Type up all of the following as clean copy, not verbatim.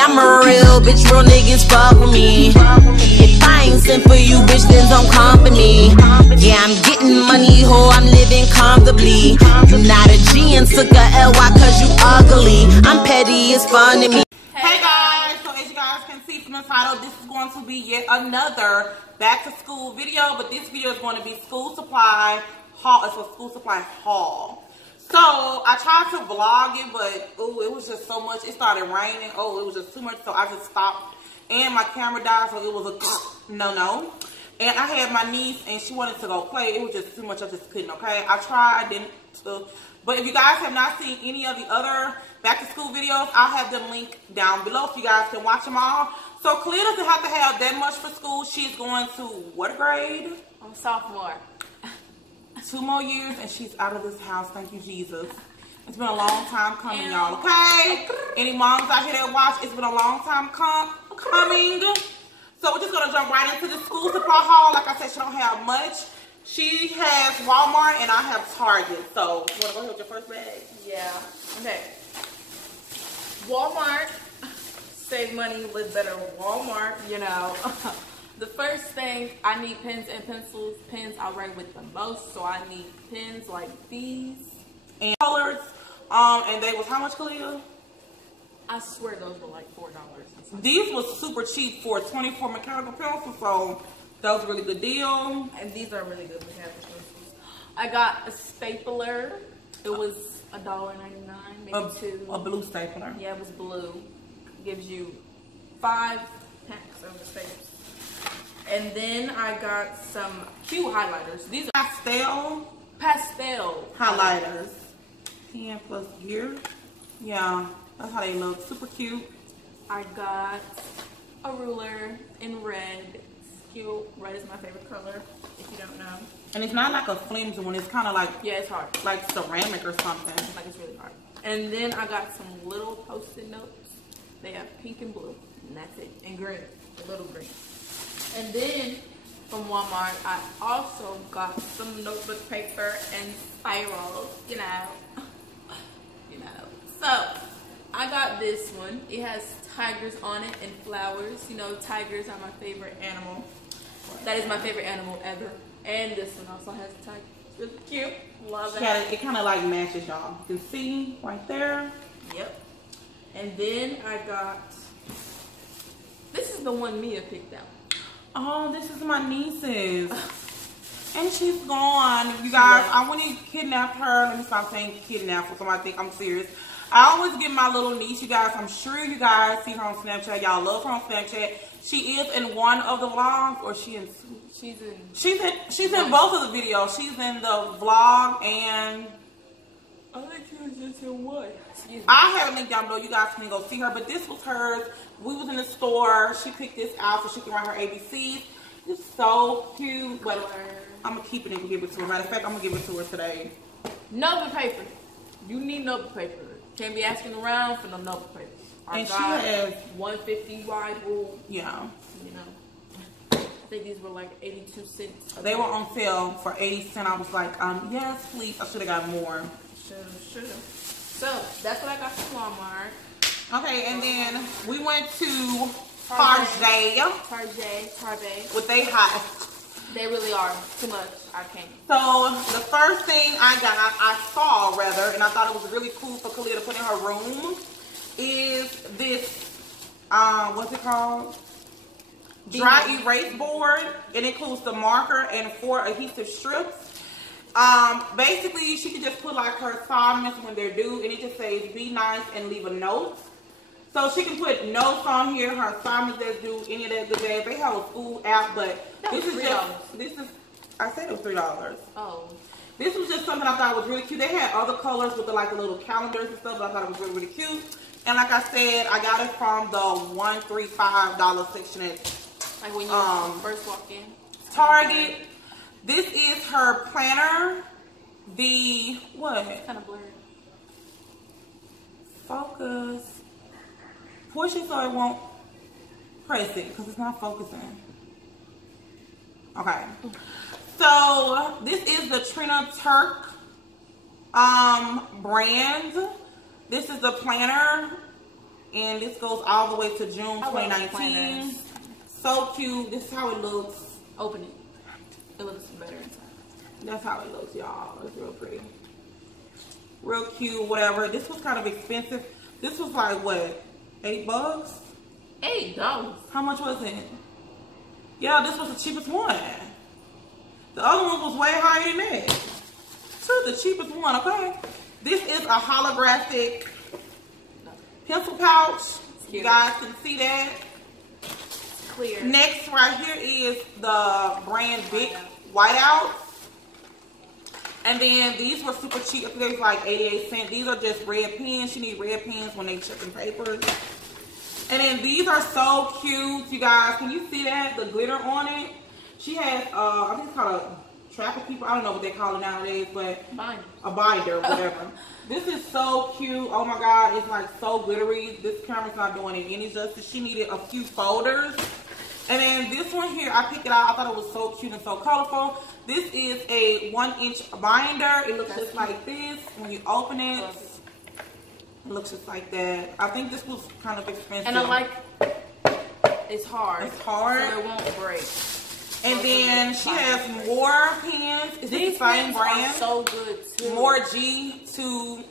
I'm a real bitch, real niggas fuck with me. If I ain't sent for you, bitch, then don't come for me. Yeah, I'm getting money, ho, I'm living comfortably. You not a G and took a LY cause you ugly. I'm petty, it's fun to me. Hey guys, so as you guys can see from the title, this is going to be yet another back to school video, but this video is going to be school supply haul. It's a school supply haul. So I tried to vlog it, but oh, it was just so much. It started raining. Oh, it was just too much, so I just stopped. And my camera died, so it was a no. And I had my niece, and she wanted to go play. It was just too much. I just couldn't. Okay, I tried, I didn't. But if you guys have not seen any of the other back to school videos, I'll have them linked down below so you guys can watch them all. So Clea doesn't have to have that much for school. She's going to what grade? I'm sophomore. 2 more years and she's out of this house. Thank you, Jesus. It's been a long time coming, y'all, okay? Any moms out here that watch, it's been a long time coming. So we're just going to jump right into the school supply haul. Like I said, she don't have much. She has Walmart and I have Target. So you want to go ahead with your first bag? Yeah. Okay. Walmart. Save money, live better. Walmart, you know. The first thing, I need pens and pencils. Pens I write with the most, so I need pens like these. And colors. And they was how much, Khalil? I swear those were like $4. These was super cheap for 24 mechanical pencils, so that was a really good deal. And these are really good mechanical pencils. I got a stapler. It was $1.99, maybe two. A blue stapler. Yeah, it was blue. Gives you 5 packs of the staples. And then I got some cute highlighters. These are pastel highlighters. 10 plus gear. Yeah, that's how they look. Super cute. I got a ruler in red. It's cute. Red is my favorite color, if you don't know. And it's not like a flimsy one. It's kind of like, yeah, it's hard. Like ceramic or something. Like it's really hard. And then I got some little post-it notes. They have pink and blue, and that's it. And green, a little green. And then from Walmart, I also got some notebook paper and spirals, you know. So I got this one. It has tigers on it and flowers. You know, tigers are my favorite animal. That is my favorite animal ever. And this one also has a tiger. It's really cute. Love it. It kind of like matches, y'all. You can see right there. Yep. And then I got, this is the one Mia picked out. Oh, this is my niece's. And she's gone. You guys, I went and kidnapped her. Let me stop saying kidnapped for somebody think I'm serious. I always get my little niece, you guys. I'm sure you guys see her on Snapchat. Y'all love her on Snapchat. She is in one of the vlogs, or she in two? She's in both of the videos. She's in the vlog and I think she was just in one. I have a link down below. You guys can go see her. But this was hers. We was in the store. She picked this out so she can write her ABCs. It's so cute. But I'm going to keep it and give it to her. Matter of fact, I'm going to give it to her today. Notebook paper. You need notebook paper. Can't be asking around for no notebook paper. And she has 150 wide rule. Yeah. You know. I think these were like 82 cents. They were on sale for 80 cents. I was like, yes, please. I should have got more. Should have. So, that's what I got from Walmart. Okay, and then we went to Target. With they hot. They really are. Too much. I can't. So, the first thing I saw, and I thought it was really cool for Khalil to put in her room, is this, what's it called? Dry erase board. It includes the marker and 4 adhesive strips. Basically, she can just put like her assignments when they're due, and it just says be nice and leave a note. So she can put notes on here, her assignments that's due, any of that good days. They have a school app, but this is I said it was $3. Oh. This was just something I thought was really cute. They had other colors with the little calendars and stuff, but I thought it was really, really cute. And like I said, I got it from the $135 section at like when you first walk in. Target. This is her planner. The what? It's kind of blurry. Focus. Push it so it won't press it because it's not focusing. Okay. So this is the Trina Turk brand. This is the planner. And this goes all the way to June 2019. So cute. This is how it looks. Open it. It looks better inside. That's how it looks, y'all. It's real pretty. Real cute, whatever. This was kind of expensive. This was like, what, $8? $8? How much was it? Yeah, this was the cheapest one. The other one was way higher than that. So the cheapest one, okay? This is a holographic pencil pouch. You guys can see that. Clear. Next, right here is the brand Big Whiteout. And then these were super cheap. I think they was like 88 cents. These are just red pens. You need red pens when they shipping papers. And then these are so cute, you guys. Can you see that? The glitter on it. She has, I think it's called a trapper keeper. I don't know what they call it nowadays, but a binder, whatever. This is so cute. Oh my God, it's like so glittery. This camera's not doing it any justice. She needed a few folders. And then this one here, I picked it out. I thought it was so cute and so colorful. This is a 1-inch binder. It looks just like this. When you open it, it looks just like that. I think this was kind of expensive. And I like, it's hard. It's hard. So it won't break. And then she has more pens. It's the same brand. Are so good too. More G2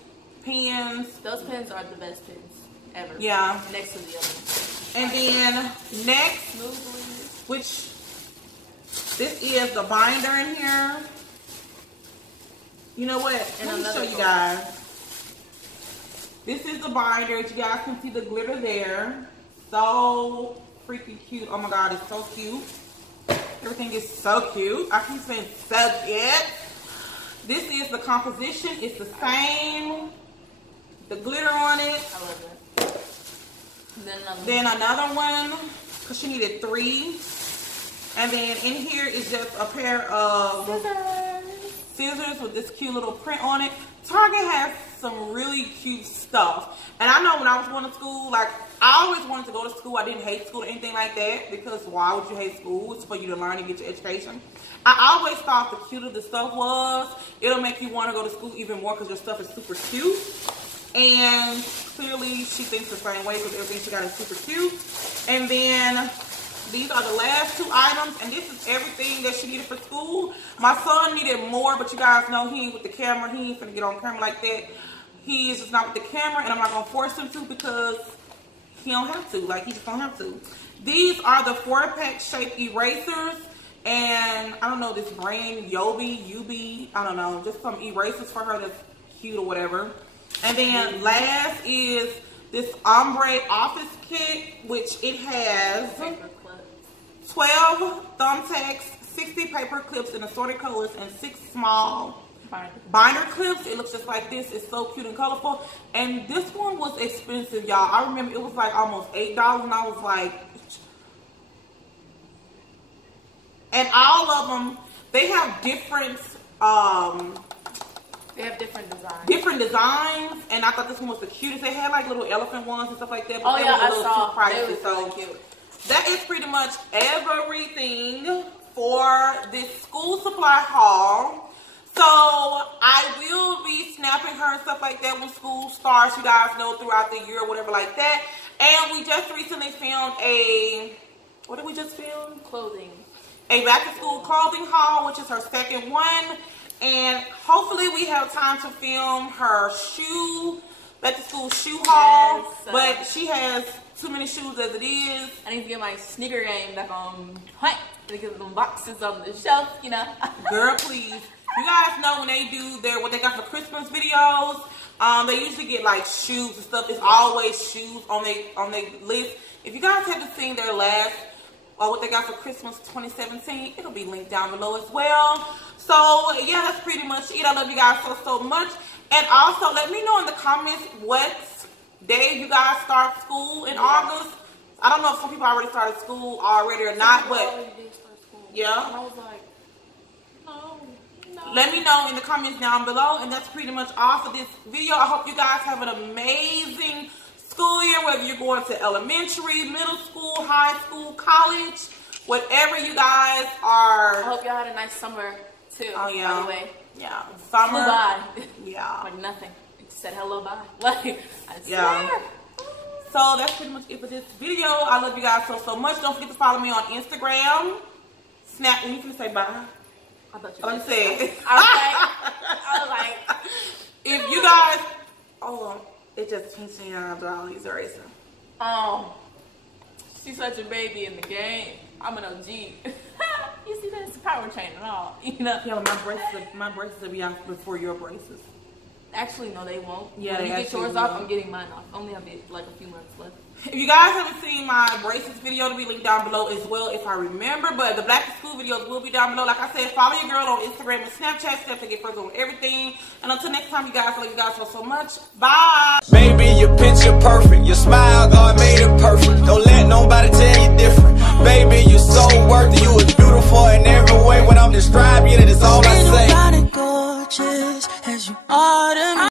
pens. Those pens are the best pens ever. Yeah. Next to the other ones. And then next, which this is the binder in here. You know what? Let me show you guys. This is the binder. You guys can see the glitter there. So freaking cute. Oh my God, it's so cute. Everything is so cute. I keep saying so cute. This is the composition. It's the same. The glitter on it. I love that. Then another one, because she needed 3. And then in here is just a pair of scissors with this cute little print on it. Target has some really cute stuff. And I know when I was going to school, like, I always wanted to go to school. I didn't hate school or anything like that, because why would you hate school? It's for you to learn and get your education. I always thought the cuter the stuff was, it'll make you want to go to school even more because your stuff is super cute. And clearly she thinks the same way because everything she got is super cute. And then these are the last 2 items, and this is everything that she needed for school. My son needed more, but you guys know he ain't with the camera. He ain't finna get on camera like that. He is just not with the camera, and I'm not gonna force him to because he don't have to. Like, he just don't have to. These are the 4-pack shape erasers, and I don't know this brand, Yubi, I don't know, just some erasers for her that's cute or whatever. And then last is this ombre office kit, which it has 12 thumbtacks, 60 paper clips in assorted colors, and 6 small binder clips. It looks just like this. It's so cute and colorful. And this one was expensive, y'all. I remember it was like almost $8, and I was like, and all of them, they have different different designs, and I thought this one was the cutest. They had like little elephant ones and stuff like that, but they were a little too pricey. So cute. That is pretty much everything for this school supply haul. So I will be snapping her and stuff like that when school starts, you guys know, throughout the year or whatever like that. And we just recently filmed a, what did we just film? Clothing. A back to school clothing haul, which is her second one. And hopefully we have time to film her back to school shoe haul. Yes, but she has too many shoes as it is. I need to get my sneaker game back on point. To get them boxes on the shelf, you know. Girl, please. You guys know when they do what they got for Christmas videos, they usually get like shoes and stuff. It's always shoes on their list. If you guys haven't seen their last what they got for Christmas 2017, it'll be linked down below as well. So yeah, that's pretty much it. I love you guys so much. And also let me know in the comments what day you guys start school in August. I don't know if some people already started school already or not, but yeah. And I was like, no. Let me know in the comments down below. And that's pretty much all for this video. I hope you guys have an amazing school year, whether you're going to elementary, middle school, high school, college, whatever you guys are. I hope y'all had a nice summer too. Oh yeah. By the way. Yeah. Summer. Bye. Yeah. Like nothing. It said hello, bye. Like, I swear. Yeah. So that's pretty much it for this video. I love you guys so much. Don't forget to follow me on Instagram, Snap. And you can say bye. I thought you were going to say. I was like, if you guys, it just keeps saying $1 erasing. She's such a baby in the game. I'm an OG. You see, that's a power chain and all. You know. Yeah, but my braces will be off before your braces. Actually, no, they won't. Yeah, when you get yours off, I'm getting mine off. Only have like a few months left. If you guys haven't seen my braces video, it'll be linked down below as well if I remember. But the Black to School videos will be down below. Like I said, follow your girl on Instagram and Snapchat, Steph, to get further on everything. And until next time, you guys, I love you guys so much. Bye. Baby, your picture perfect. Your smile, God made it perfect. Don't let nobody tell you different. Baby, you're so worth it. You was beautiful in every way. When I'm describing it, it's all I say. Gorgeous as you are.